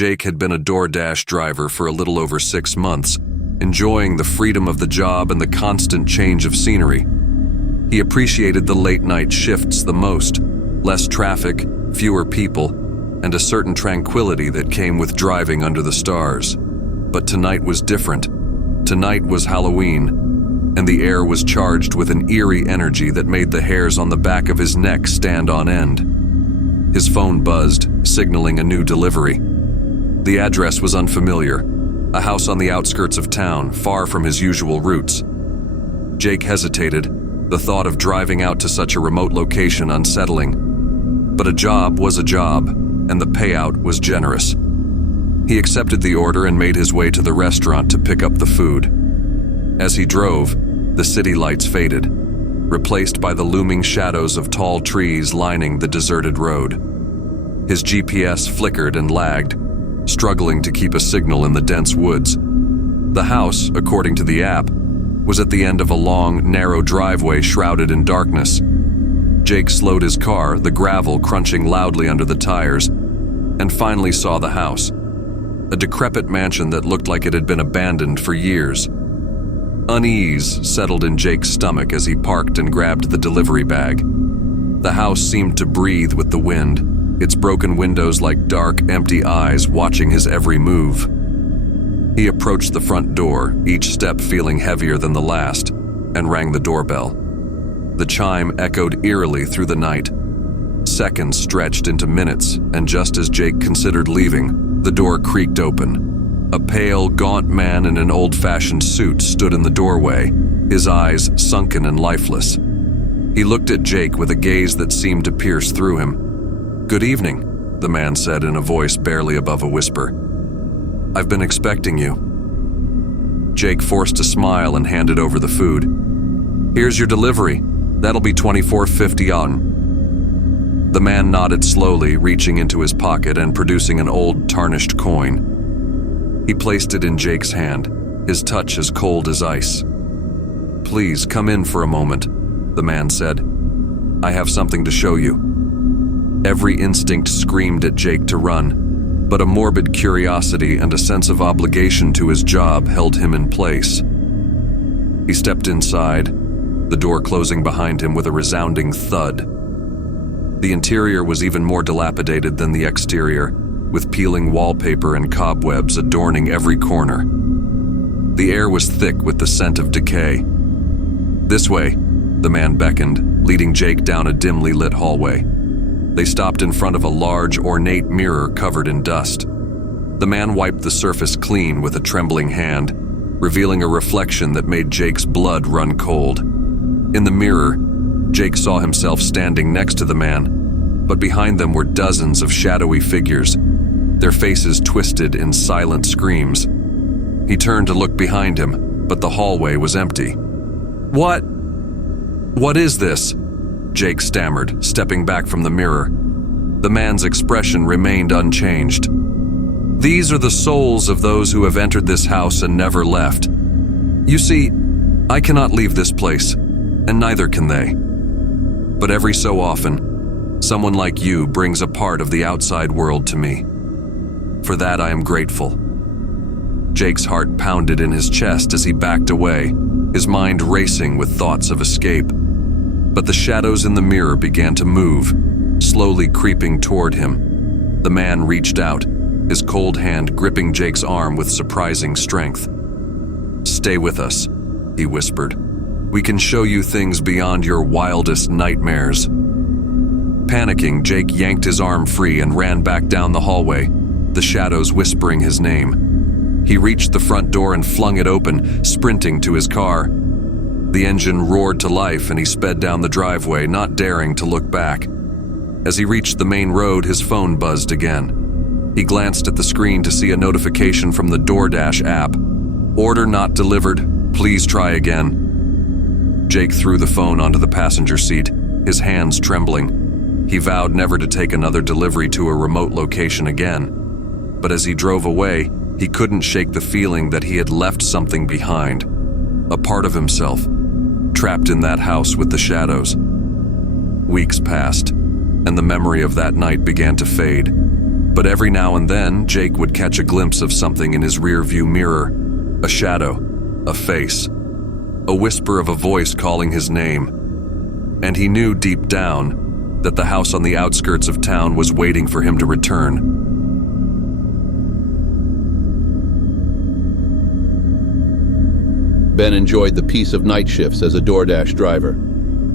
Jake had been a DoorDash driver for a little over 6 months, enjoying the freedom of the job and the constant change of scenery. He appreciated the late-night shifts the most, less traffic, fewer people, and a certain tranquility that came with driving under the stars. But tonight was different. Tonight was Halloween, and the air was charged with an eerie energy that made the hairs on the back of his neck stand on end. His phone buzzed, signaling a new delivery. The address was unfamiliar, a house on the outskirts of town, far from his usual routes. Jake hesitated, the thought of driving out to such a remote location unsettling. But a job was a job, and the payout was generous. He accepted the order and made his way to the restaurant to pick up the food. As he drove, the city lights faded, replaced by the looming shadows of tall trees lining the deserted road. His GPS flickered and lagged, struggling to keep a signal in the dense woods. The house, according to the app, was at the end of a long, narrow driveway shrouded in darkness. Jake slowed his car, the gravel crunching loudly under the tires, and finally saw the house. A decrepit mansion that looked like it had been abandoned for years. Unease settled in Jake's stomach as he parked and grabbed the delivery bag. The house seemed to breathe with the wind, its broken windows like dark, empty eyes watching his every move. He approached the front door, each step feeling heavier than the last, and rang the doorbell. The chime echoed eerily through the night. Seconds stretched into minutes, and just as Jake considered leaving, the door creaked open. A pale, gaunt man in an old-fashioned suit stood in the doorway, his eyes sunken and lifeless. He looked at Jake with a gaze that seemed to pierce through him. "Good evening," the man said in a voice barely above a whisper. "I've been expecting you." Jake forced a smile and handed over the food. "Here's your delivery. That'll be $24.50 on." The man nodded slowly, reaching into his pocket and producing an old, tarnished coin. He placed it in Jake's hand, his touch as cold as ice. "Please, come in for a moment," the man said. "I have something to show you." Every instinct screamed at Jake to run, but a morbid curiosity and a sense of obligation to his job held him in place. He stepped inside, the door closing behind him with a resounding thud. The interior was even more dilapidated than the exterior, with peeling wallpaper and cobwebs adorning every corner. The air was thick with the scent of decay. "This way," the man beckoned, leading Jake down a dimly lit hallway. They stopped in front of a large, ornate mirror covered in dust. The man wiped the surface clean with a trembling hand, revealing a reflection that made Jake's blood run cold. In the mirror, Jake saw himself standing next to the man, but behind them were dozens of shadowy figures, their faces twisted in silent screams. He turned to look behind him, but the hallway was empty. What is this?" Jake stammered, stepping back from the mirror. The man's expression remained unchanged. "These are the souls of those who have entered this house and never left. You see, I cannot leave this place, and neither can they. But every so often, someone like you brings a part of the outside world to me. For that I am grateful." Jake's heart pounded in his chest as he backed away, his mind racing with thoughts of escape. But the shadows in the mirror began to move, slowly creeping toward him. The man reached out, his cold hand gripping Jake's arm with surprising strength. "Stay with us," he whispered. "We can show you things beyond your wildest nightmares." Panicking, Jake yanked his arm free and ran back down the hallway, the shadows whispering his name. He reached the front door and flung it open, sprinting to his car. The engine roared to life and he sped down the driveway, not daring to look back. As he reached the main road, his phone buzzed again. He glanced at the screen to see a notification from the DoorDash app. "Order not delivered. Please try again." Jake threw the phone onto the passenger seat, his hands trembling. He vowed never to take another delivery to a remote location again. But as he drove away, he couldn't shake the feeling that he had left something behind. A part of himself, trapped in that house with the shadows. Weeks passed, and the memory of that night began to fade. But every now and then, Jake would catch a glimpse of something in his rearview mirror. A shadow, a face, a whisper of a voice calling his name. And he knew deep down that the house on the outskirts of town was waiting for him to return. Ben enjoyed the peace of night shifts as a DoorDash driver.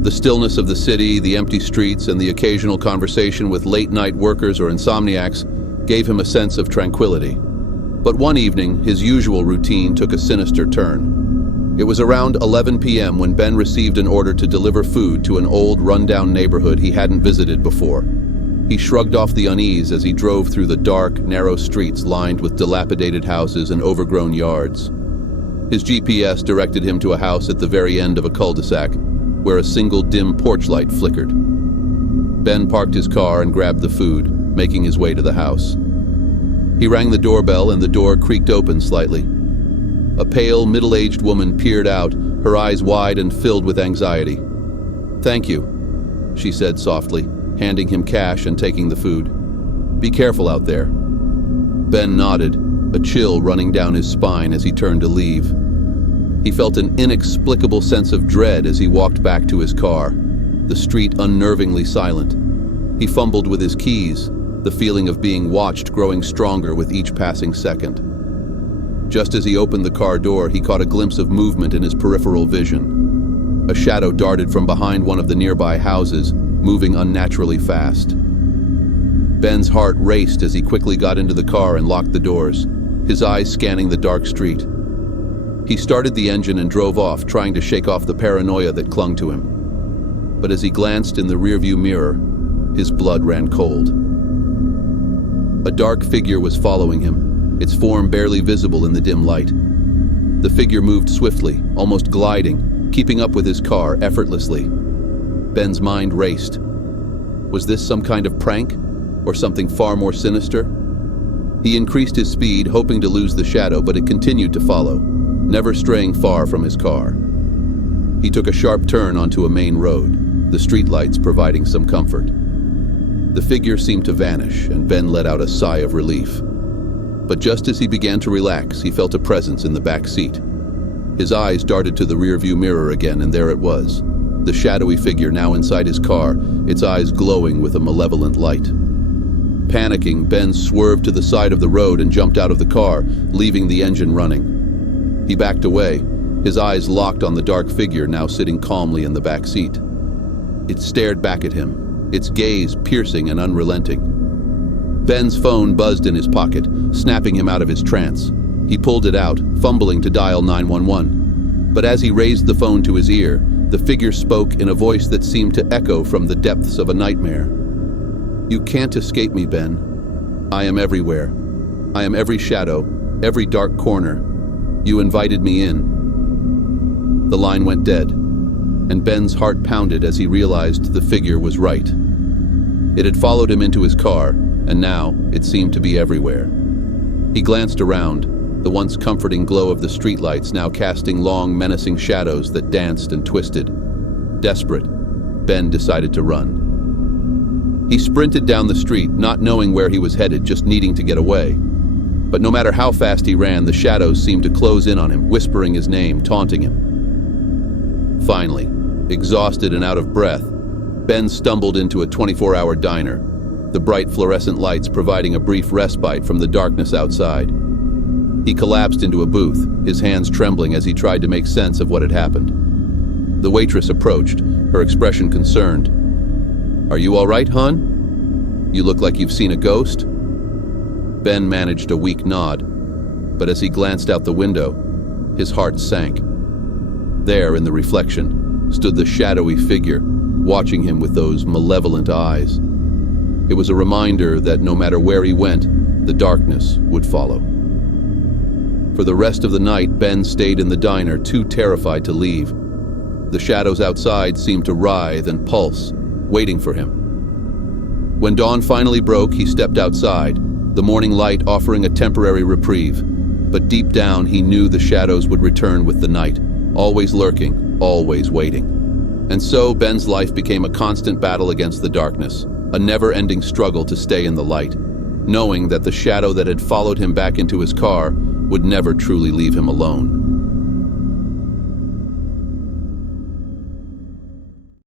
The stillness of the city, the empty streets, and the occasional conversation with late-night workers or insomniacs gave him a sense of tranquility. But one evening, his usual routine took a sinister turn. It was around 11 p.m. when Ben received an order to deliver food to an old, rundown neighborhood he hadn't visited before. He shrugged off the unease as he drove through the dark, narrow streets lined with dilapidated houses and overgrown yards. His GPS directed him to a house at the very end of a cul-de-sac, where a single dim porch light flickered. Ben parked his car and grabbed the food, making his way to the house. He rang the doorbell and the door creaked open slightly. A pale, middle-aged woman peered out, her eyes wide and filled with anxiety. "Thank you," she said softly, handing him cash and taking the food. "Be careful out there." Ben nodded, a chill running down his spine as he turned to leave. He felt an inexplicable sense of dread as he walked back to his car, the street unnervingly silent. He fumbled with his keys, the feeling of being watched growing stronger with each passing second. Just as he opened the car door, he caught a glimpse of movement in his peripheral vision. A shadow darted from behind one of the nearby houses, moving unnaturally fast. Ben's heart raced as he quickly got into the car and locked the doors, his eyes scanning the dark street. He started the engine and drove off, trying to shake off the paranoia that clung to him. But as he glanced in the rearview mirror, his blood ran cold. A dark figure was following him, its form barely visible in the dim light. The figure moved swiftly, almost gliding, keeping up with his car effortlessly. Ben's mind raced. Was this some kind of prank, or something far more sinister? He increased his speed, hoping to lose the shadow, but it continued to follow, never straying far from his car. He took a sharp turn onto a main road, the streetlights providing some comfort. The figure seemed to vanish, and Ben let out a sigh of relief. But just as he began to relax, he felt a presence in the back seat. His eyes darted to the rearview mirror again, and there it was, the shadowy figure now inside his car, its eyes glowing with a malevolent light. Panicking, Ben swerved to the side of the road and jumped out of the car, leaving the engine running. He backed away, his eyes locked on the dark figure now sitting calmly in the back seat. It stared back at him, its gaze piercing and unrelenting. Ben's phone buzzed in his pocket, snapping him out of his trance. He pulled it out, fumbling to dial 911. But as he raised the phone to his ear, the figure spoke in a voice that seemed to echo from the depths of a nightmare. "You can't escape me, Ben. I am everywhere. I am every shadow, every dark corner. You invited me in." The line went dead, and Ben's heart pounded as he realized the figure was right. It had followed him into his car, and now it seemed to be everywhere. He glanced around, the once comforting glow of the streetlights now casting long, menacing shadows that danced and twisted. Desperate, Ben decided to run. He sprinted down the street, not knowing where he was headed, just needing to get away. But no matter how fast he ran, the shadows seemed to close in on him, whispering his name, taunting him. Finally, exhausted and out of breath, Ben stumbled into a 24-hour diner, the bright fluorescent lights providing a brief respite from the darkness outside. He collapsed into a booth, his hands trembling as he tried to make sense of what had happened. The waitress approached, her expression concerned. "Are you all right, hon? You look like you've seen a ghost?" Ben managed a weak nod, but as he glanced out the window, his heart sank. There, in the reflection, stood the shadowy figure, watching him with those malevolent eyes. It was a reminder that no matter where he went, the darkness would follow. For the rest of the night, Ben stayed in the diner, too terrified to leave. The shadows outside seemed to writhe and pulse, waiting for him. When dawn finally broke, he stepped outside, the morning light offering a temporary reprieve. But deep down, he knew the shadows would return with the night, always lurking, always waiting. And so, Ben's life became a constant battle against the darkness, a never-ending struggle to stay in the light. knowing that the shadow that had followed him back into his car would never truly leave him alone.